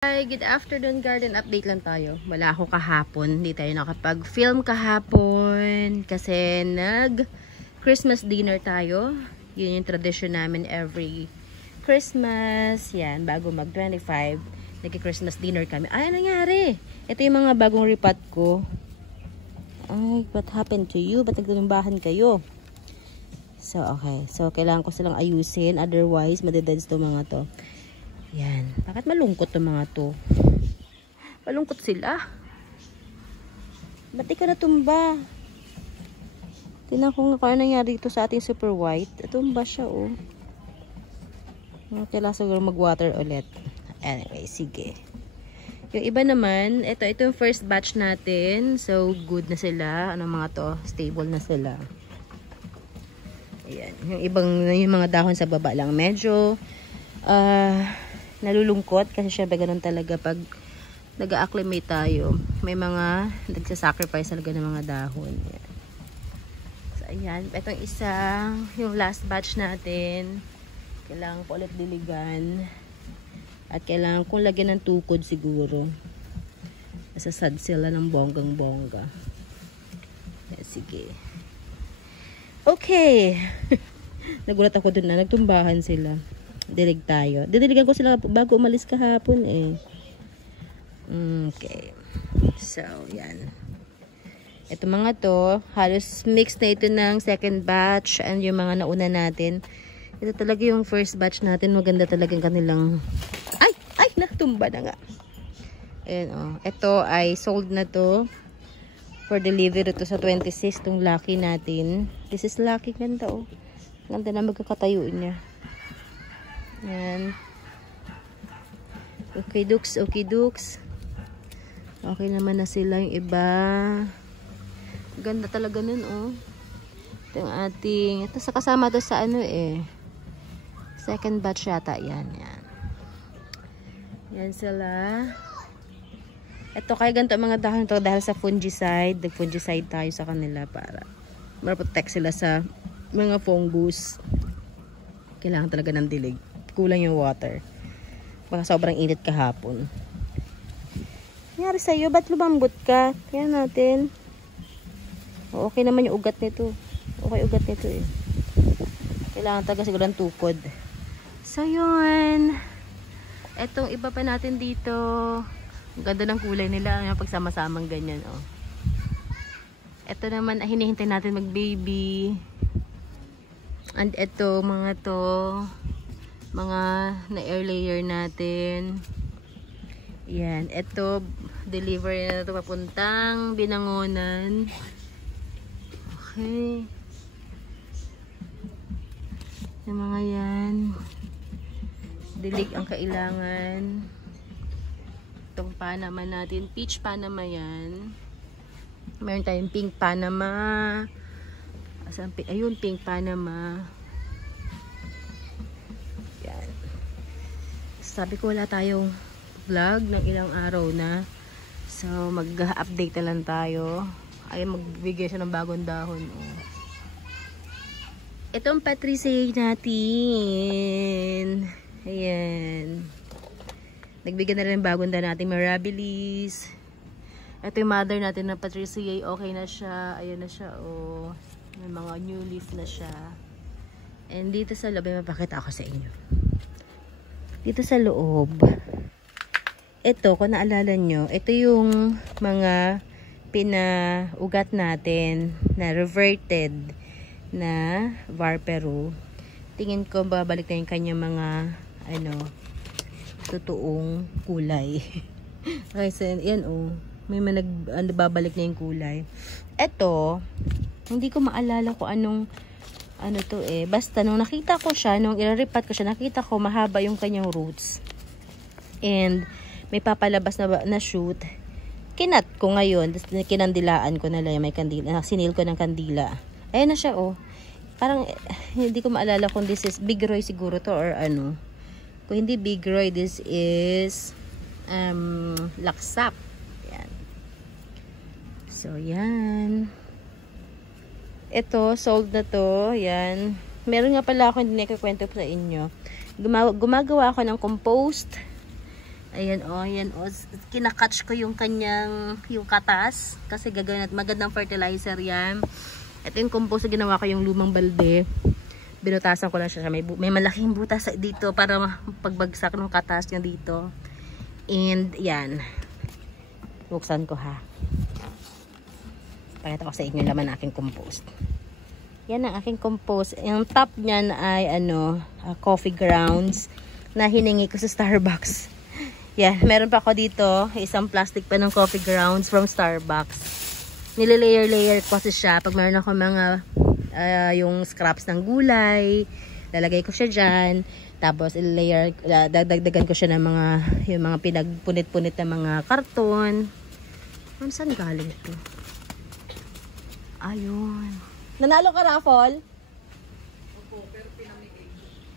Hi, good afternoon, garden update lang tayo. Wala ako kahapon, hindi tayo nakapag-film kahapon kasi nag-Christmas dinner tayo. Yun yung tradition namin every Christmas. Yan, bago mag-25, nag-Christmas dinner kami. Ay, ano nangyari? Ito yung mga bagong repot ko. Ay, what happened to you? Ba't nagtanumbahan kayo? So, okay. So, kailangan ko silang ayusin. Otherwise, madededs to mga to. Yan. Bakit malungkot itong mga to? Malungkot sila. Ba't di ka natumba? Tingnan ko nga kung ano nangyari dito sa ating super white. Natumba siya, oh. Kailangan siguro mag-water ulit. Anyway, sige. Yung iba naman, ito yung first batch natin. So, good na sila. Ano mga to? Stable na sila. Ayan. Yung mga dahon sa baba lang. Medyo, nalulungkot kasi syempre ganun talaga pag nag-acclimate tayo. May mga nagsasacrifice talaga ng mga dahon. Ayan. So, ayan. Itong isa, yung last batch natin. Kailangan ko ulit diligan. At kailangan kong lagyan ng tukod siguro. Nasasad sila ng bonggang-bongga. Ayan, sige. Okay. Nagulat ako dun na. Nagtumbahan sila. Dilig tayo. Didiligan ko sila bago umalis kahapon eh. Okay. So, yan. Ito mga to, halos mix na ito ng second batch and yung mga nauna natin. Ito talaga yung first batch natin. Maganda talaga yung kanilang... Ay! Natumba na nga. Ayan o. Ito ay sold na to. For delivery to sa 26. Itong lucky natin. This is lucky. Ganda o. Ganda na magkakatayo niya. Yan. Okay, dukes. Okay, dukes. Okay naman na sila yung iba. Ganda talaga nun, oh. Ito yung ating... Ito sa kasama to sa ano, eh. Second batch yata. Yan, yan. Yan sila. Ito, kaya ganito mga dahon to dahil sa fungicide. Nag-fungicide tayo sa kanila para ma-protect sila sa mga fungus. Kailangan talaga ng dilig. Kulang yung water. Baka sobrang init kahapon. Nangyari sa'yo? Ba't lumambot ka? Kaya natin. Okay naman yung ugat nito. Okay ugat nito eh. Kailangan talaga siguro ng tukod. So yun. Etong iba pa natin dito. Ang ganda ng kulay nila. Yung pagsama-samang ganyan. Oh. Ito naman hinihintay natin mag-baby. And ito mga to. Mga na-air layer natin. Yan. Ito, delivery na ito papuntang Binangonan. Okay. Yung mga yan. Dilig ang kailangan. Itong Panama natin. Peach Panama yan. Meron tayong pink Panama. Ayun, pink Panama. Sabi ko wala tayong vlog ng ilang araw na. So, mag-update na lang tayo. Ay, magbigay siya ng bagong dahon. Oh. Itong Patricia natin. Ayan. Nagbigay na rin ng bagong dahon natin. Mirabilis. Ito yung mother natin na Patricia. Okay na siya. Ayan na siya. Oh. May mga new leaf na siya. And dito sa loob, mapakita ako sa inyo. Dito sa loob, ito, kung naalala nyo, ito yung mga pinaugat natin na reverted na Varperu. Tingin ko babalik na yung kanyang mga totoong kulay. Okay, so yan may babalik na yung kulay. Ito, hindi ko maalala kung anong to eh. Basta nung nakita ko siya, nung ilaripat ko siya, nakita ko mahaba yung kanyang roots. And may papalabas na shoot. Kinat ko ngayon. Kinandilaan ko na lang. May kandila. Sinil ko ng kandila. Ayan na siya oh. Parang hindi ko maalala kung this is Big Roy siguro to or ano. Kung hindi Big Roy, this is Laksap. Yan. So yan. Ito, sold na to. Yan. Meron nga pala ako hindi nakakwento sa inyo. Gumagawa ako ng compost Ayan o, ayan o. Kinakatch ko yung kanyang, yung katas. Kasi gagawin natin, magandang fertilizer yan. Ito yung compost na ginawa ko, yung lumang balde. Binutasan ko lang siya. May malaking butas dito para pagbagsak ng katas niya dito. And yan. Buksan ko ha. Pakita ko sa inyo laman aking compost. Yan ang aking compost. Yung top niyan ay coffee grounds na hiningi ko sa Starbucks. Yan, meron pa ako dito isang plastic pa ng coffee grounds from Starbucks. Nililayer-layer ko kasi siya. Pag meron ako mga yung scraps ng gulay, lalagay ko siya dyan. Tapos i-layer, dagdagan ko siya ng yung mga pinagpunit-punit na mga karton. Saan galing ito? Ayun. Nanalo ka, raffle? Opo, pero pinamigay.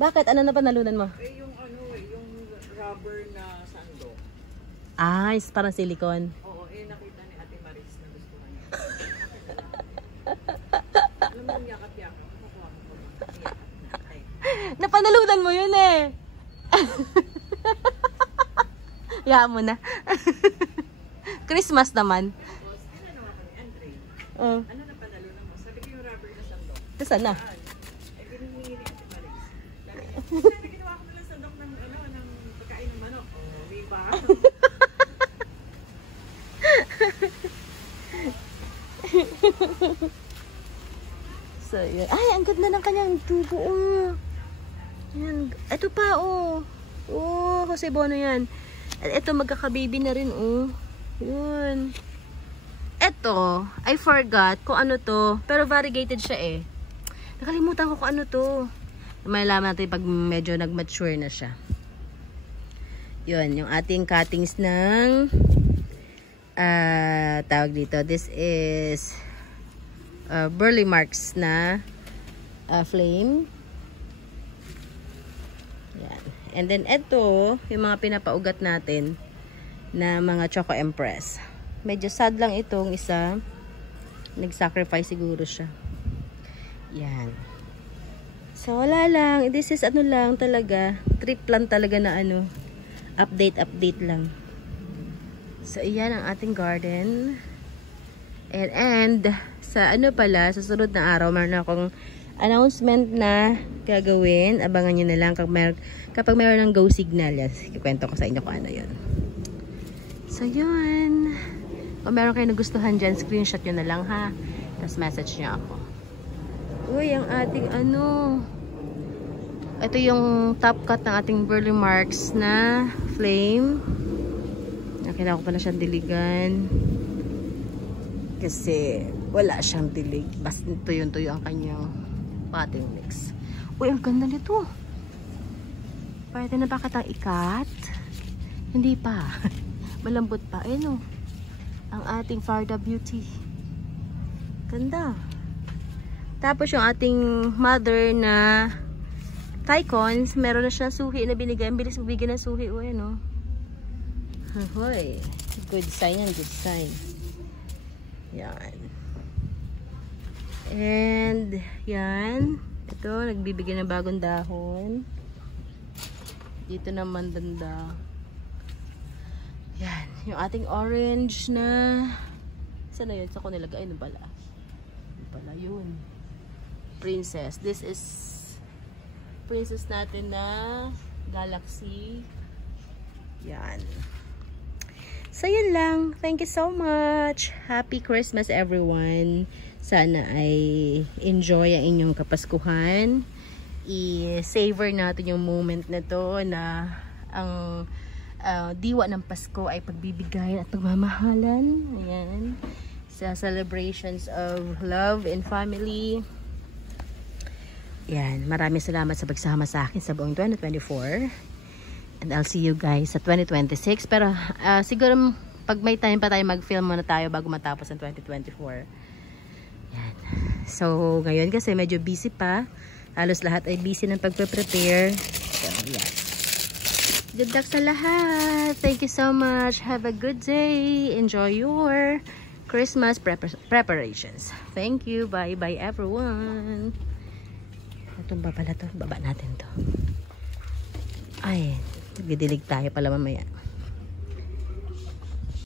Bakit? Ano na panalunan mo? Yung yung rubber na sando. Ah, parang silicone. Oo, nakita ni Ate Maris na gusto niya. Alam mo yung yakap-yakap. Kukuha ko pa. Napanalunan mo yun eh. Hayaan mo na. Christmas naman. Tapos, tinanong ako ni Andre. Oh. Ano na panalunan mo? Sabi ko yung rubber na sando. Saan na? Binili ni Ate Maris. Sabi, ginawa ko na lang sandok ng pagkain ng manok. Oh, diba? So, yun. Ay, ang ganda ng kanyang tubo. Oh. Yan. Ito pa, oh. Oh, Jose Bono yan. At ito, magkakababy na rin, oh. Yun. Ito, I forgot kung ano to. Pero variegated siya eh. Nakalimutan ko kung ano to. Malalaman natin pag medyo nag-mature na siya. Yun, yung ating cuttings ng tawag dito. This is Burley Marks na flame. Yan. And then ito, yung mga pinapaugat natin na mga Choco Empress. Medyo sad lang itong isa. Nag-sacrifice siguro siya. Yan. So wala lang. This is lang talaga. Trip lang talaga na update lang. So iyan ang ating garden. And sa pala, sa sunod na araw, meron akong announcement na gagawin. Abangan nyo na lang kapag meron ng go signal. Yes, ikwento ko sa inyo kung ano yun. So yun. Kung meron kayo nagustuhan dyan, screenshot nyo na lang ha. Tapos message nyo ako. Uy, ang ating ito yung top cut ng ating Burley Marks na flame. Kailangan ko pala siyang diligan. Kasi wala siyang dilig. Basta tuyo-tuyo ang kanyang potting mix. Uy, ang ganda nito. Pwede na ba kitang ikat? Hindi pa. Malambot pa. Ayun o. Ang ating Farda Beauty. Ganda. Tapos yung ating mother na Tycons, meron na siyang suhi na binigay. Ang bilis magbigay ng suhi. O, yan o. Ahoy. Good sign yan. Good sign. Yan. And, yan. Ito, nagbibigay ng bagong dahon. Dito naman banda. Yan. Yung ating orange na saan na yun? Saan ko nilagay? Ano pala? Ano pala yun? Princess. This is princess natin na Galaxy. Yan. So, yun lang. Thank you so much. Happy Christmas, everyone. Sana ay enjoy ang inyong kapaskuhan. I-savor natin yung moment na to na ang diwa ng Pasko ay pagbibigay at pagmamahalan. Ayan. Sa celebrations of love and family. Yan. Maraming salamat sa pagsama sa akin sa buong 2024. And I'll see you guys sa 2026. Pero siguro pag may time pa tayo mag-film muna tayo bago matapos ang 2024. Yan. So ngayon kasi medyo busy pa. Halos lahat ay busy ng pagpe-prepare. So yes. Good luck sa lahat. Thank you so much. Have a good day. Enjoy your Christmas preparations. Thank you. Bye-bye everyone. Itong ba pala to? Baba natin to. Ay, nagdidilig tayo pala mamaya.